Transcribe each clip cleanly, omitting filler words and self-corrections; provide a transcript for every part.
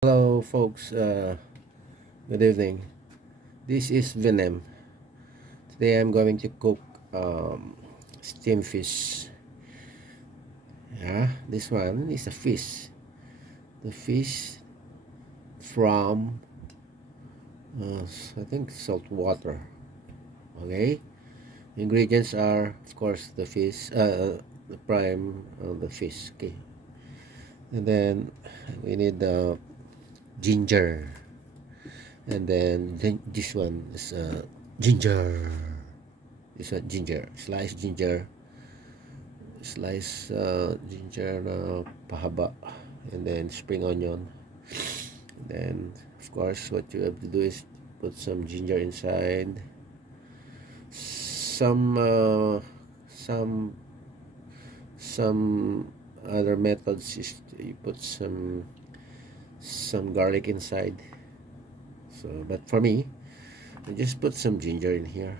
Hello, folks. Good evening. This is Venom. Today I'm going to cook steamed fish. Yeah, this one is a fish. The fish from I think salt water. Okay. Ingredients are, of course, the fish, the prime, the fish. Okay. And then we need the ginger. And then this one is ginger. This one ginger, slice ginger na pahaba, and then spring onion. And then of course what you have to do is put some ginger inside. Some some other methods is you put some garlic inside. So but for me, I just put some ginger in here.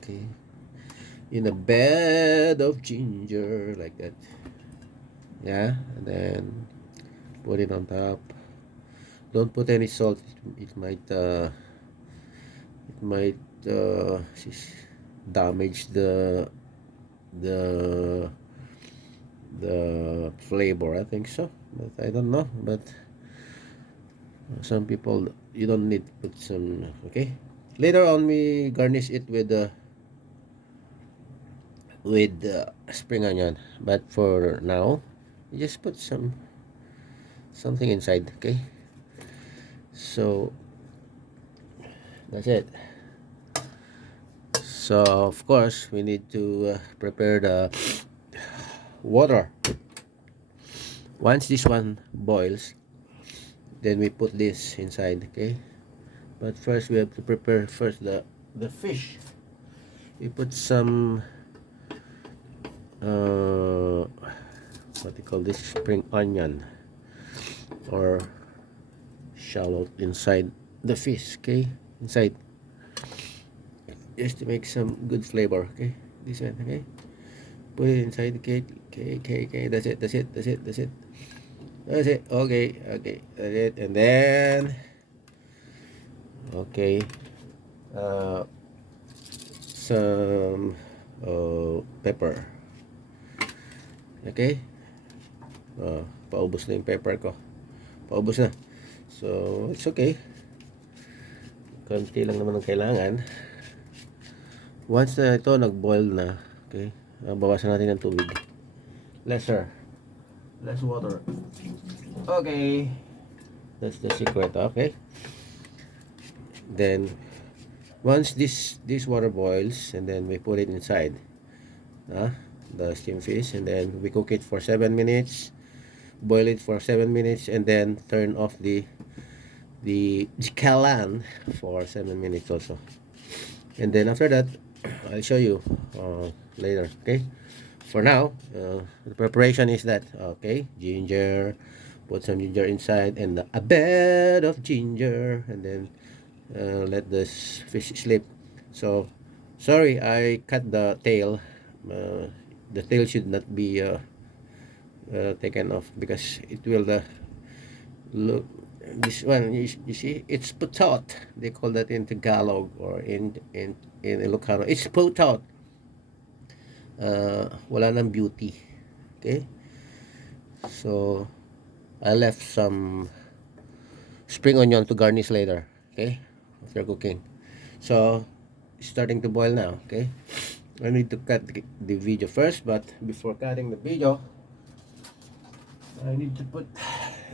Okay, in a bed of ginger like that. Yeah, and then put it on top. Don't put any salt. It might damage the the flavor. I think so, but I don't know. But some people, you don't need to put some. Okay. Later on, we garnish it with spring onion. But for now, you just put something inside. Okay. So that's it. So of course we need to prepare the water. Once this one boils, then we put this inside. Okay, but first we have to prepare first the fish. We put some what do you call this, spring onion or shallot inside the fish. Okay, inside, just to make some good flavor. Okay, this one. Okay, put it inside. Okay, okay. That's it. That's it. Okay, that's it. And then okay, uh, some pepper. Okay, paubos na yung pepper ko. Paubos na. So it's okay. Konti lang naman ang kailangan. Once na ito nag-boil na, okay, bawasan natin ng tubig. Less water. Okay, that's the secret. Okay, then once this water boils, and then we put it inside the steamed fish, and then we cook it for 7 minutes. Boil it for 7 minutes, and then turn off the kalan for 7 minutes also. And then after that, I'll show you later. Okay, for now, the preparation is that. Okay, ginger, put some ginger inside, and a bed of ginger, and then let the fish sleep. So sorry, I cut the tail. The tail should not be taken off, because it will look. This one, you see, it's putot. They call that in Tagalog, or in Ilocano, it's putot. Wala nang beauty. Okay, so I left some spring onion to garnish later. Okay, after cooking. So it's starting to boil now. Okay, I need to cut the video first, but before cutting the video, I need to put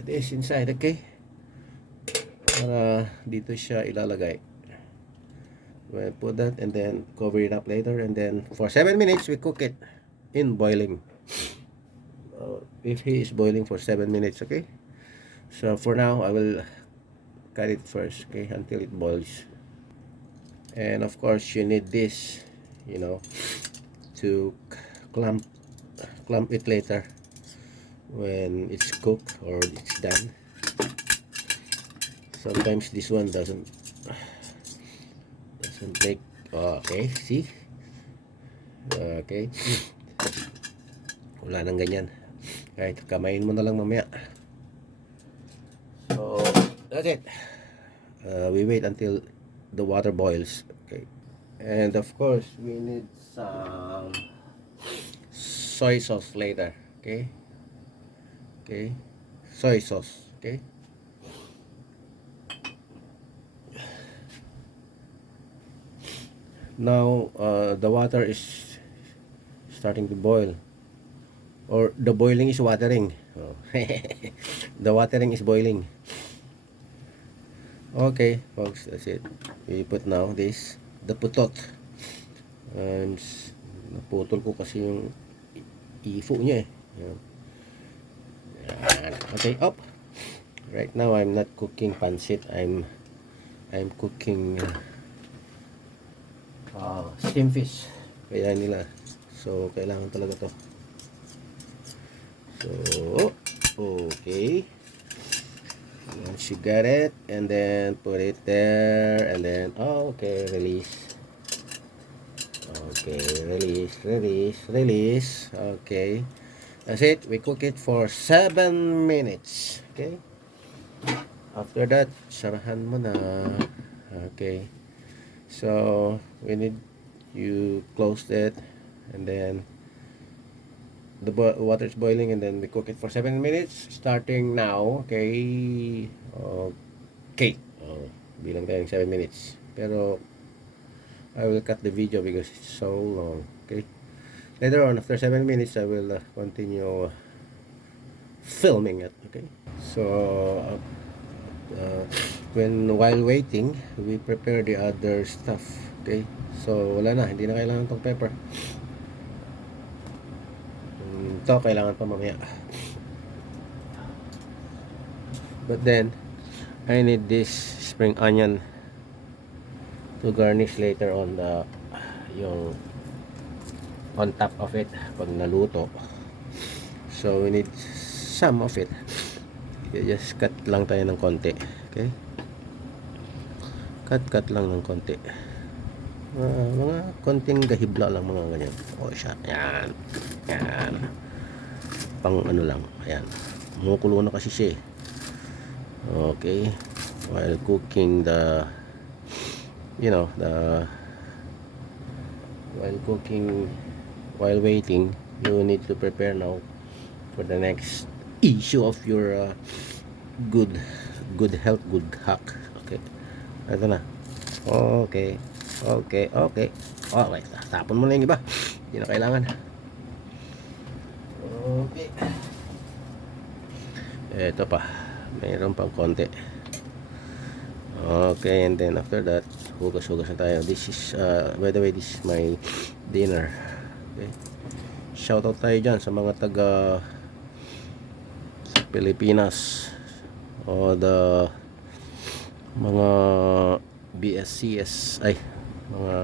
this inside. Okay, para dito siya ilalagay. We'll put that and then cover it up later, and then for 7 minutes we cook it in boiling. If he is boiling for 7 minutes. Okay, so for now I will cut it first. Okay, until it boils. And of course you need this, to clamp it later when it's cooked or it's done. Sometimes this one doesn't make. Okay, see. Okay, wala nang ganyan. Kahit kamain mo na lang mamaya. So That's it. We wait until the water boils. Okay. And of course, we need some soy sauce later. Okay. Okay. Soy sauce. Okay. Now, the water is starting to boil. Or the boiling is watering. Oh. The watering is boiling. Okay, folks, that's it. We put now this, the putot. And naputol ko kasi yung ifo niya eh. Yan. Yan. Okay, up. Right now I'm not cooking pancit. I'm cooking steam fish. Kaya nila. So kailangan talaga to. So okay. Once you get it, and then put it there, and then okay, release. Okay, release. Okay, that's it. We cook it for 7 minutes. Okay. After that, sarahan mo na. Okay. So we need you close it, and then the water is boiling, and then we cook it for 7 minutes starting now. Okay. Okay. Bilang tayo ng 7 minutes. Pero I will cut the video because it's so long. Okay. Later on, after 7 minutes, I will continue filming it. Okay. So while waiting, we prepare the other stuff. Okay. So wala na, hindi na kailangan tong pepper. Ito kailangan pa mamaya. But then I need this spring onion to garnish later on yung on top of it pag naluto. So we need some of it. Just cut lang tayo ng konti. Okay? Cut lang ng konti. Mga konting gahibla lang, mga ganyan. Siya. Yan. Pang ano lang. Ayan. Mumukulo na kasi siya. Okay. While cooking while waiting, you need to prepare now for the next issue of your good health, good hack. Okay. Ito na. Okay. Tapon mo na yung iba. Hindi na kailangan. Okay. Ito pa. Mayroon pang konti. Okay, and then after that, hugas na tayo. This is, by the way, this is my dinner. Okay. Shoutout tayo dyan sa mga taga Pilipinas o the mga BSCS, mga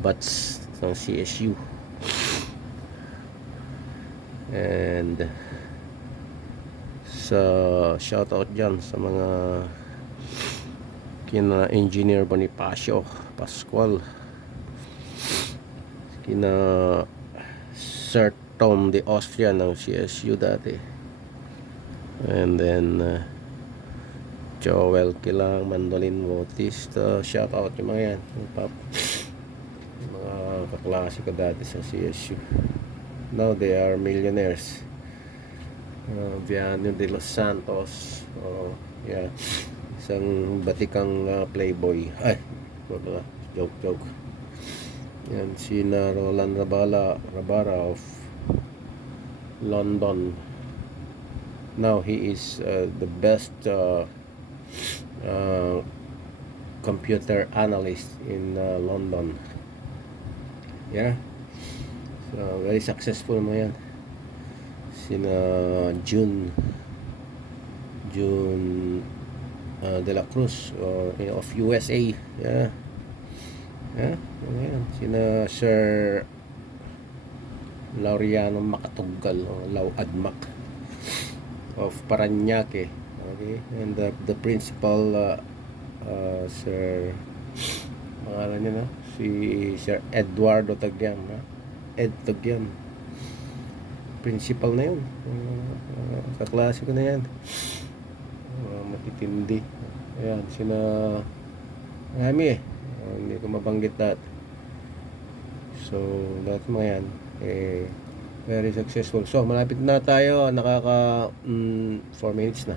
bats ng CSU, and sa shoutout dyan sa mga kina Engineer Bonifacio Pascual, kina Sir Tom de Austria ng CSU dati, and then Joel Kilang, Mandolin Bautista, shoutout yung mga yan, yung mga kaklase ko dati sa CSU. Now they are millionaires. Viano de los Santos, isang batikang playboy. Joke. Yan, sina Roland Rabara of London. Now he is the best computer analyst in London. Yeah. So very successful mo yan. Sina June De La Cruz of USA. Yeah. Ayan. Sina Sir Laureano Makatugal o Lau Admac of Paranaque. Okay, and the principal Sir, pangalan niya si Sir Eduardo Tagyam. Ed Tagyam, principal na yun. Kaklase ko na yan. Matitindi. Ayan, marami eh. Hindi ko mabanggit lahat. So, lahat mga yan, very successful. So, malapit na tayo. 4 minutes na.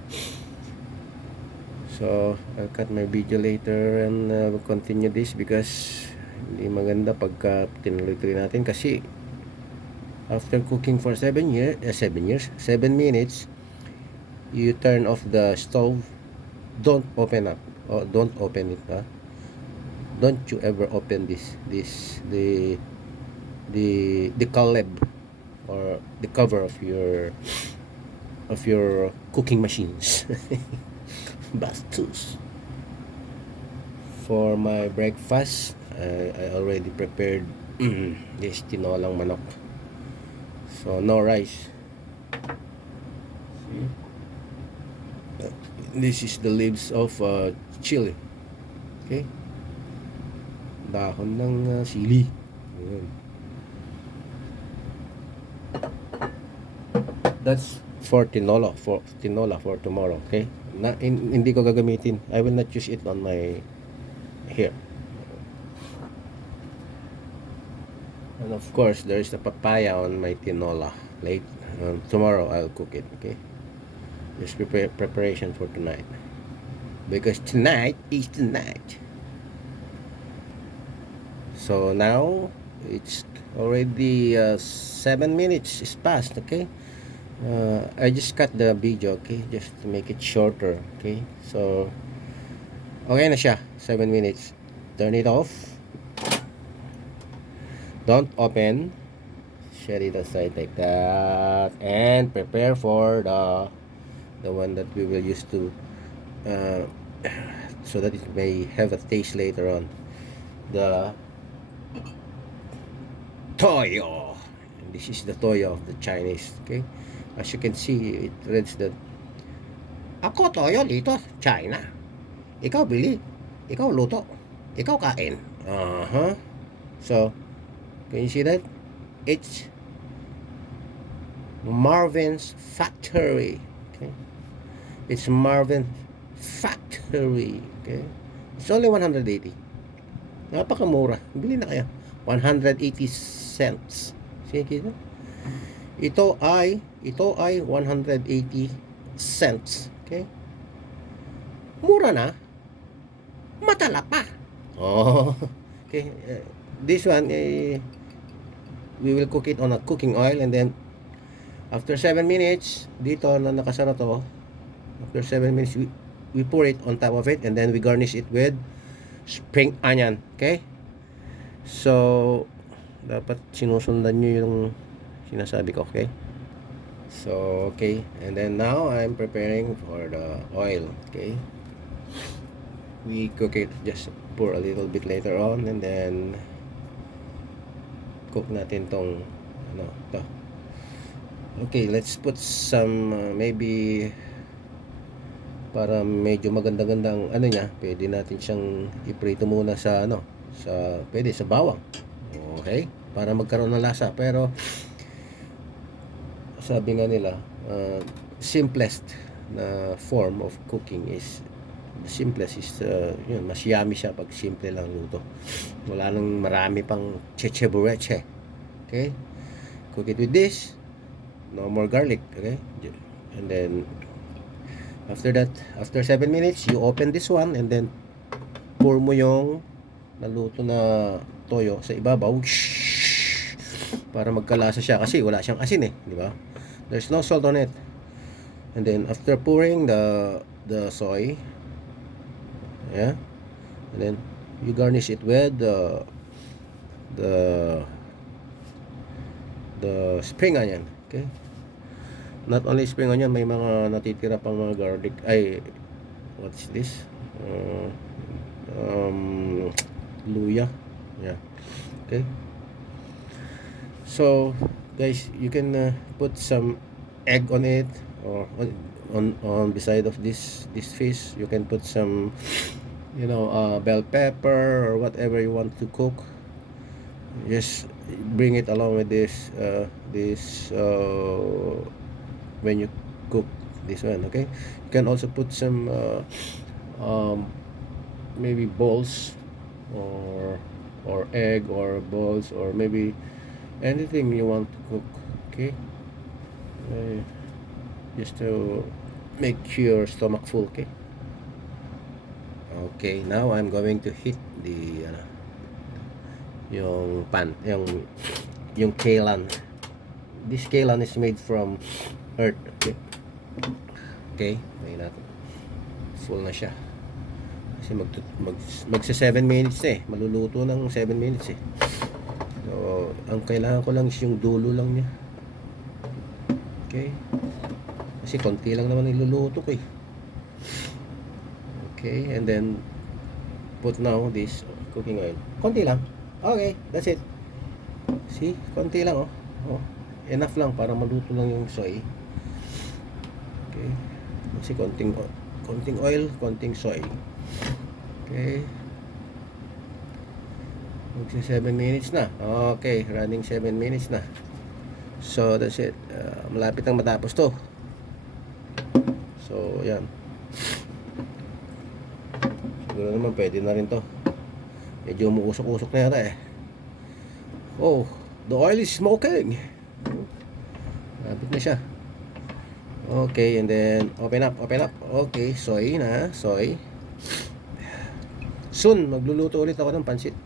So, I'll cut my video later and we'll continue this because hindi maganda pagka tinuloy-tuloy natin kasi after cooking for 7 minutes, you turn off the stove. Don't open up. Don't open it. Don't you ever open the caleb or the cover of your cooking machines. Bastos. For my breakfast, I already prepared this tinolang manok. So no rice. See? This is the leaves of chili. Okay? Dahon ng sili. Ayan. That's for tinola for tomorrow. Okay? Hindi ko gagamitin. I will not use it on my here. And of course, there is the papaya on my tinola. Tomorrow I'll cook it. Okay? Just preparation for tonight. Because tonight is the night. So now it's already 7 minutes is passed. Okay. I just cut the video. Okay, just to make it shorter. Okay. So okay na siya. 7 minutes. Turn it off. Don't open. Set it aside like that, and prepare for the one that we will use to so that it may have a taste later on. The toyo. And this is the toyo of the Chinese. Okay, as you can see, it reads that ako toyo dito China, ikaw bili, ikaw luto, ikaw kain. So can you see that? It's Marvin's Factory. Okay, it's Marvin Factory. Okay, it's only 180. Napakamura. Bili na kayo. 180 cents. Sige kita. Ito ay 180 cents. Okay? Mura na. Matala pa. Oh. Okay. This one we will cook it on a cooking oil, and then after 7 minutes dito na nakasara to, after 7 minutes we pour it on top of it, and then we garnish it with spring onion. Okay? So dapat sinusundan nyo yung sinasabi ko. Okay? So okay, and then now I'm preparing for the oil. Okay, we cook it, just pour a little bit later on, and then cook natin tong to. Okay, let's put some maybe para medyo maganda-gandang niya, pwede natin siyang iprito muna sa pwede sa bawang. Okay, para magkaroon ng lasa. Pero sabi nga nila, simplest na form of cooking is yun, mas yummy siya pag simple lang luto. Wala nang marami pang chechebureche. Okay, cook it with this, no more garlic. Okay, and then after that, after 7 minutes, you open this one, and then pour mo yung naluto na toyo sa ibabaw para magkalasa siya, kasi wala siyang asin di ba? There's no salt on it. And then after pouring the soy, yeah, and then you garnish it with the spring onion. Okay, not only spring onion, may mga natitira pang mga garlic. What's this? Luya. Yeah. Okay, so guys, you can put some egg on it, or on beside of this fish you can put some bell pepper or whatever you want to cook. Just bring it along with this when you cook this one. Okay, you can also put some um, maybe balls or egg or balls or maybe anything you want to cook. Okay, uh, just to make your stomach full. Okay. Okay, now I'm going to hit the yung pan, yung kailan. This kailan is made from earth. Okay. Okay, may natin. Full na siya. Kasi magsa 7 minutes na eh. Maluluto ng 7 minutes eh. So, ang kailangan ko lang is yung dulo lang niya. Okay. Kasi konti lang naman niluluto ko eh. Okay, and then put now this cooking oil. Konti lang. Okay, that's it. See, konti lang oh. Oh, enough lang para maluto lang yung soy. Okay. Kasi konting oil, konting soy. Okay. Magsi 7 minutes na. Okay, running 7 minutes na. So, that's it. Malapit ang matapos to. So, yan. Siguro naman pwede na rin to. Medyo umuusok-usok na yata eh. Oh, the oil is smoking. Malapit na siya. Okay, and then open up. Okay, soy na, soy. Soon, magluluto ulit ako ng pansit.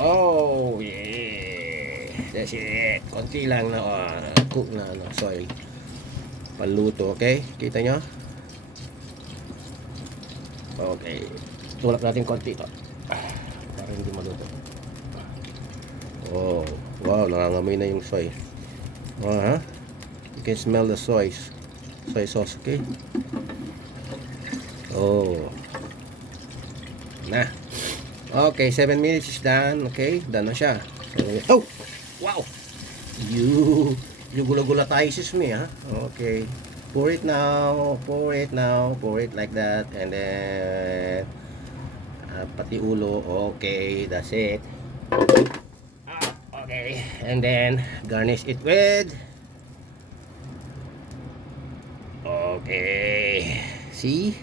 Oh, yeah. That's it. Konti lang na cook na soy. Panluto, okay? Kita nyo? Okay. Tulak natin konti ito. Para hindi maluto. Oh, wow, nangangamoy na yung soy. Huh? You can smell the soy sauce, okay? Oh. Na. Okay, 7 minutes is done. Okay, done na siya. Oh! Wow! You gula-gula tayo sis me, ha? Okay. Pour it now. Pour it like that. And then pati ulo. Okay, that's it. Okay. And then garnish it with okay. See?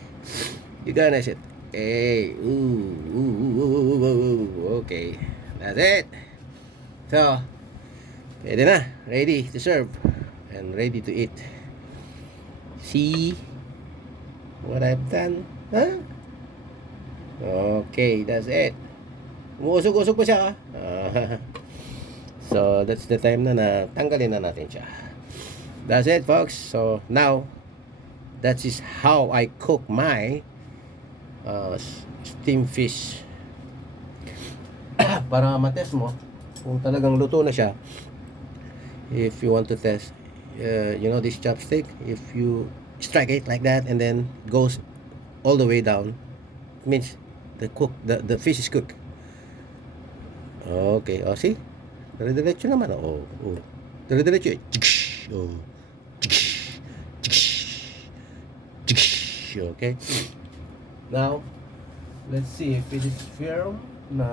You garnish it. Okay. Okay. That's it. So, pwede na. Ready to serve. And ready to eat. See what I've done? Huh? Okay, that's it. Umuusog-usog pa siya. So, that's the time na tanggalin na natin siya. That's it, folks. So, now, that is how I cook my steamed fish. Para matest mo kung talagang luto na siya. If you want to test, you know this chopstick, if you strike it like that and then goes all the way down, it means the fish is cooked. Okay, oh see? Dire-diretso naman. Oh. Dire-diretso. Oh. Okay. Now, let's see if it is firm na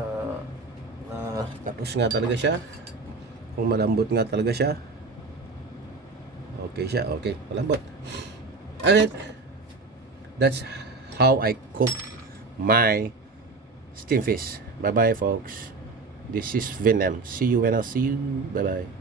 tapos nga talaga siya. Kung malambot nga talaga siya. Okay siya. Okay, malambot. And that's how I cook my steamed fish. Bye-bye, folks. This is Venom. See you when I see you. Bye-bye.